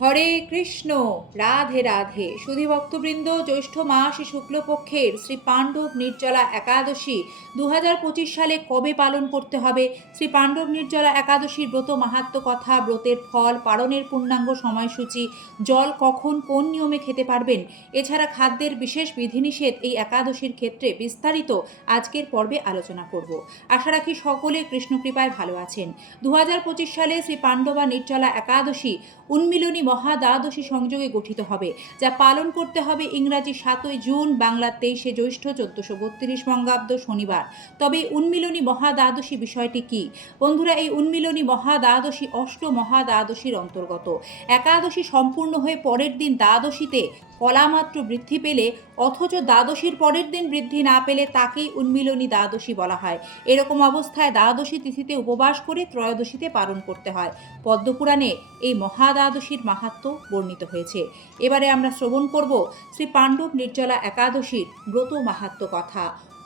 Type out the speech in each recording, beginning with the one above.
হরে কৃষ্ণ, রাধে রাধে। সুধী ভক্তবৃন্দ জ্যৈষ্ঠ মাস শুক্লপক্ষের শ্রী পাণ্ডব নির্জলা একাদশী দু হাজার পঁচিশ সালে কবে পালন করতে হবে? শ্রী পাণ্ডব নির্জলা একাদশীর ব্রত মাহাত্ম কথা, ব্রতের ফল, পালনের পূর্ণাঙ্গ সময়সূচি, জল কখন কোন নিয়মে খেতে পারবেন? এছাড়া খাদ্যের বিশেষ বিধিনিষেধ এই একাদশীর ক্ষেত্রে বিস্তারিত আজকের পর্বে আলোচনা করব। আশা রাখি সকলে কৃষ্ণকৃপায় ভালো আছেন। দু হাজার পঁচিশ সালে শ্রী পাণ্ডবা নির্জলা একাদশী উন্মিলনী মহাদ্বাদশী সংযোগে গঠিত হবে, যা পালন করতে হবে ইংরাজি সাতই জুন, বাংলার তেইশে জ্যৈষ্ঠ, চোদ্দশো বত্রিশ বঙ্গাব্দ শনিবার। তবে উন্মিলনী মহাদ্বাদশী বিষয়টি কি? বন্ধুরা, এই উন্মিলনী মহাদ্বাদশী অষ্ট মহাদ্বাদশীর অন্তর্গত। একাদশী সম্পূর্ণ হয়ে পরের দিন দ্বাদশীতে কলামাত্র বৃদ্ধি পেলে অথচ দ্বাদশীর পরের দিন বৃদ্ধি না পেলে তাকেই উন্মিলনী দ্বাদশী বলা হয়। এরকম অবস্থায় দ্বাদশী তিথিতে উপবাস করে ত্রয়োদশীতে পালন করতে হয়। পদ্মপুরাণে এই মহাদ্বাদশীর মাহাত্ম বর্ণিত হয়েছে। এবারে আমরা শ্রবণ করব শ্রী পাণ্ডব নির্জলা একাদশীর ব্রত মাহাত্ম কথা।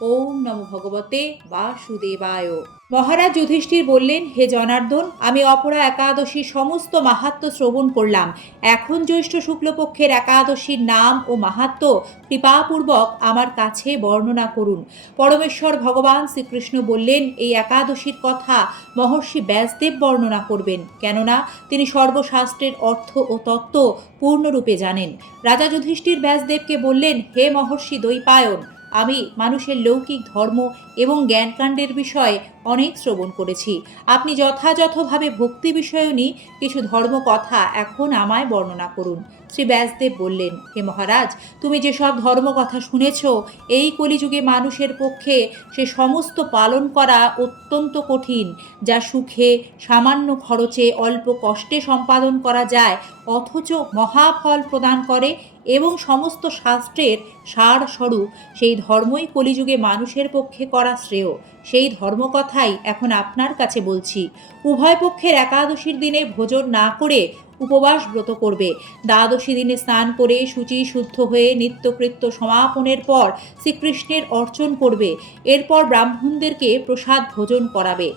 ওম নম ভগবতে বাসুদেবায়। মহারাজ যুধিষ্ঠির বললেন, হে জনার্দন, আমি অপরা একাদশীর সমস্ত মাহাত্ম শ্রবণ করলাম। এখন জ্যৈষ্ঠ শুক্লপক্ষের একাদশীর নাম ও মাহাত্ম কৃপাপূর্বক আমার কাছে বর্ণনা করুন। পরমেশ্বর ভগবান শ্রীকৃষ্ণ বললেন, এই একাদশীর কথা মহর্ষি ব্যাসদেব বর্ণনা করবেন, কেননা তিনি সর্বশাস্ত্রের অর্থ ও তত্ত্ব পূর্ণরূপে জানেন। রাজা যুধিষ্ঠির ব্যাসদেবকে বললেন, হে মহর্ষি দৈপায়ন আমি মানুষের লৌকিক ধর্ম এবং জ্ঞানকাণ্ডের বিষয়ে অনেক শ্রবণ করেছি। আপনি যথাযথভাবে ভক্তি বিষয়নী কিছু ধর্মকথা এখন আমায় বর্ণনা করুন। শ্রী ব্যাসদেব বললেন, হে মহারাজ, তুমি যেসব ধর্ম কথা শুনেছ, এই কলিযুগে মানুষের পক্ষে সে সমস্ত পালন করা অত্যন্ত কঠিন, যা সুখে, সামান্য খরচে, অল্প কষ্টে সম্পাদন করা যায়, অথচ মহাফল প্রদান করে এবং সমস্ত শাস্ত্রের সার স্বরূপ সেই ধর্মই কলিযুগে মানুষের পক্ষে করা শ্রেয়। সেই ধর্মকথাই এখন আপনার কাছে বলছি। উভয় পক্ষের একাদশীর দিনে ভোজন না করে উপবাস ব্রত করবে। দ্বাদশী দিনে স্নান করে শুচি শুদ্ধ হয়ে নিত্যকৃত্য সমাপনের পর শ্রীকৃষ্ণের অর্চন করবে। এরপর ব্রাহ্মণদেরকে প্রসাদ ভোজন করাবে।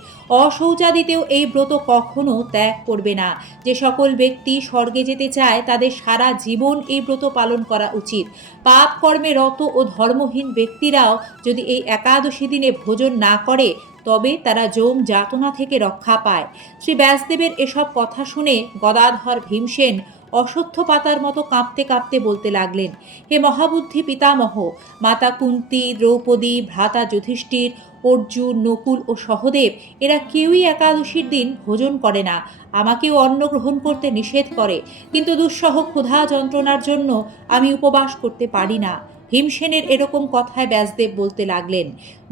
অশৌচাদিতেও এই ব্রত কখনো ত্যাগ করবে না। যে সকল ব্যক্তি স্বর্গে যেতে চায়, তাদের সারা জীবন এই ব্রত পালন করা উচিত। পাপ কর্মে রত ও ধর্মহীন ব্যক্তিরাও যদি এই একাদশী দিনে ভোজন না করে তবে তারা যৌম যাতনা থেকে রক্ষা পায়। শ্রী ব্যাসদেবের এসব কথা শুনে গদাধর ভীমসেন অশ্বত্থ পাতার মতো কাঁপতে কাঁপতে বলতে লাগলেন, হে মহাবুদ্ধি পিতামহ, মাতা কুন্তি, দ্রৌপদী, ভ্রাতা যুধিষ্ঠির, অর্জুন, নকুল ও সহদেব, এরা কেউই একাদশীর দিন ভোজন করে না। আমাকেও অন্ন গ্রহণ করতে নিষেধ করে, কিন্তু দুঃসহ ক্ষুধা যন্ত্রণার জন্য আমি উপবাস করতে পারি না। ভীমসেনের এরকম কথায় ব্যাসদেব বলতে লাগলেন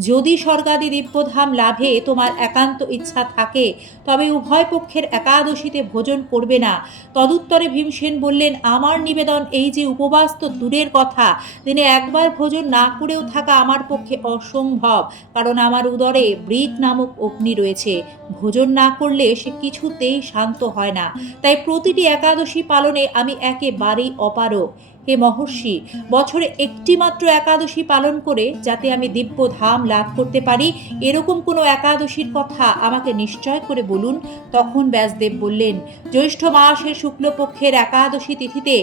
যদি স্বর্গাদি দিব্যধাম লাভে তোমার একান্ত ইচ্ছা থাকে, তবে উভয় পক্ষের একাদশীতে ভোজন করবে না। তদুত্তরে ভীমসেন বললেন, আমার নিবেদন এই যে উপবাস তো দূরের কথা, দিনে একবার ভোজন না করেও থাকা আমার পক্ষে অসম্ভব, কারণ আমার উদরে ব্রিক নামক অগ্নি রয়েছে। ভোজন না করলে সে কিছুতেই শান্ত হয় না। তাই প্রতিটি একাদশী পালনে আমি একেবারেই অপারক হে মহর্ষি, বছরে একটি মাত্র একাদশী পালন করে, যাতে আমি দিব্য ধাম লাভ করতে পারি? এরকম কোনো একাদশীর কথা আমাকে নিশ্চয় করে বলুন। তখন ব্যাসদেব বললেন, জ্যৈষ্ঠ মাসের শুক্লপক্ষের একাদশী তিথিতে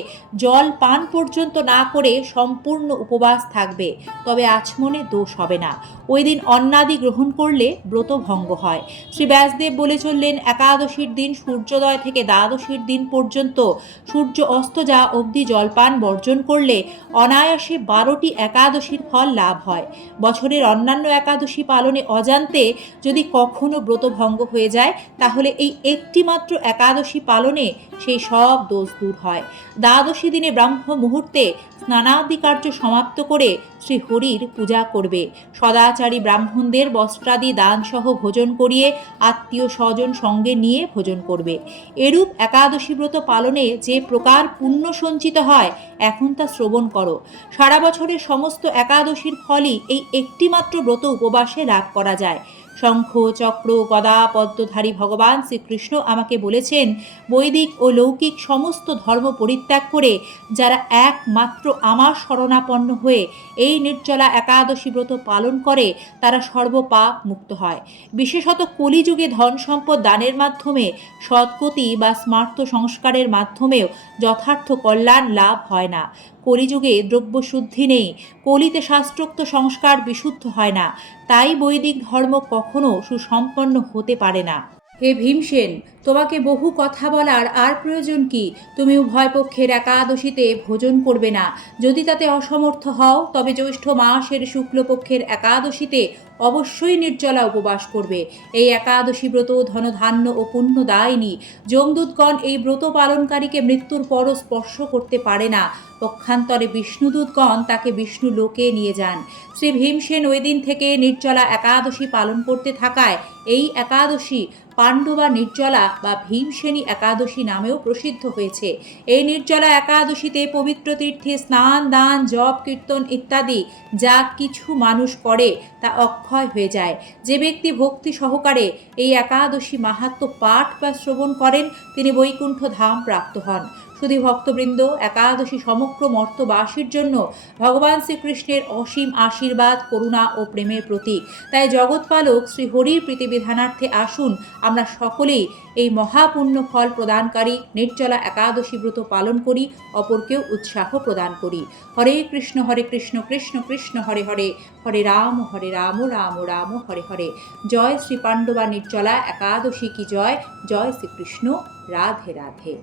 জল পান পর্যন্ত না করে সম্পূর্ণ উপবাস থাকবে, তবে আচমনে দোষ হবে না। ওই দিন অন্নাদি গ্রহণ করলে ব্রত ভঙ্গ হয়। শ্রী ব্যাসদেব বলে চললেন, একাদশীর দিন সূর্যোদয় থেকে দ্বাদশীর দিন পর্যন্ত সূর্য অস্ত যা অবধি জলপান বর্জন করলে অনায়াসে বারোটি একাদশীর ফল লাভ হয়। বছরের অন্যান্য একাদশী পালনে অজান্তে যদি কখনো ব্রত ভঙ্গ হয়ে যায়, তাহলে এই একটি মাত্র একাদশী পালনে সেই সব দোষ দূর হয়। দ্বাদশী দিনে ব্রাহ্ম মুহূর্তে স্নানাদি কার্য সমাপ্ত করে শ্রী হরির পূজা করবে। সদাচারী ব্রাহ্মণদের বস্ত্রাদি দানসহ ভোজন করিয়ে আত্মীয় স্বজন সঙ্গে নিয়ে ভোজন করবে। এরূপ একাদশী ব্রত পালনে যে প্রকার পুণ্য সঞ্চিত হয়, এখন তা শ্রবণ করো। সারা বছরের সমস্ত একাদশীর ফলই এই একটিমাত্র ব্রত উপবাসে লাভ করা যায়। শঙ্খ, চক্র, গদা, পদ্মধারী ভগবান শ্রীকৃষ্ণ আমাকে বলেছেন, বৈদিক ও লৌকিক সমস্ত ধর্ম পরিত্যাগ করে যারা একমাত্র আমার শরণাপন্ন হয়ে এই নির্জলা একাদশী ব্রত পালন করে, তারা সর্বপাপ মুক্ত হয়। বিশেষত কলিযুগে ধন সম্পদ দানের মাধ্যমে সদ্গতি বা স্মার্ত সংস্কারের মাধ্যমেও যথার্থ কল্যাণ লাভ হয় না। কলিযুগে দ্রব্যশুদ্ধি নেই, কলিতে শাস্ত্রোক্ত সংস্কার বিশুদ্ধ হয় না, তাই বৈদিক ধর্ম কখনো সুসম্পন্ন হতে পারে না। হে ভীমসেন, তোমাকে বহু কথা বলার আর প্রয়োজন কি? তুমি উভয় পক্ষের একাদশীতে ভোজন করবে না। যদি তাতে অসমর্থ হও, তবে জ্যৈষ্ঠ মাসের শুক্লপক্ষের একাদশীতে অবশ্যই নির্জলা উপবাস করবে। এই একাদশী ব্রত ধনধান্য ও পুণ্য দায়নি। যমদূতগণ এই ব্রত পালনকারীকে মৃত্যুর পরও স্পর্শ করতে পারে না। পক্ষান্তরে বিষ্ণুদূতগণ তাকে বিষ্ণু লোকে নিয়ে যান। শ্রী ভীমসেন ওই দিন থেকে নির্জলা একাদশী পালন করতে থাকায় এই একাদশী পাণ্ডবা নির্জলা বা ভীমসেনী একাদশী নামেও প্রসিদ্ধ হয়েছে। এই নির্জলা একাদশীতে পবিত্র তীর্থে স্নান, দান, জপ, কীর্তন ইত্যাদি যা কিছু মানুষ করে তা অক্ষয় হয়ে যায়। যে ব্যক্তি ভক্তি সহকারে এই একাদশী মাহাত্ম পাঠ বা শ্রবণ করেন, তিনি বৈকুণ্ঠ ধাম প্রাপ্ত হন। শুধু ভক্তবৃন্দ, একাদশী সমগ্র মর্তবাসীর জন্য ভগবান শ্রীকৃষ্ণের অসীম আশীর্বাদ, করুণা ও প্রেমের প্রতীক। তাই জগৎপালক শ্রী হরির প্রীতিবিধানার্থে আসুন, আমরা সকলেই এই মহাপুণ্য ফল প্রদানকারী, নির্জলা একাদশী ব্রত পালন করি অপরকেও উৎসাহ প্রদান করি। হরে কৃষ্ণ হরে কৃষ্ণ কৃষ্ণ কৃষ্ণ, হরে হরে। হরে রাম হরে রাম রাম রাম, হরে হরে। জয় শ্রী পাণ্ডবা নির্জলা একাদশী কি জয়? জয় শ্রীকৃষ্ণ। রাধে রাধে।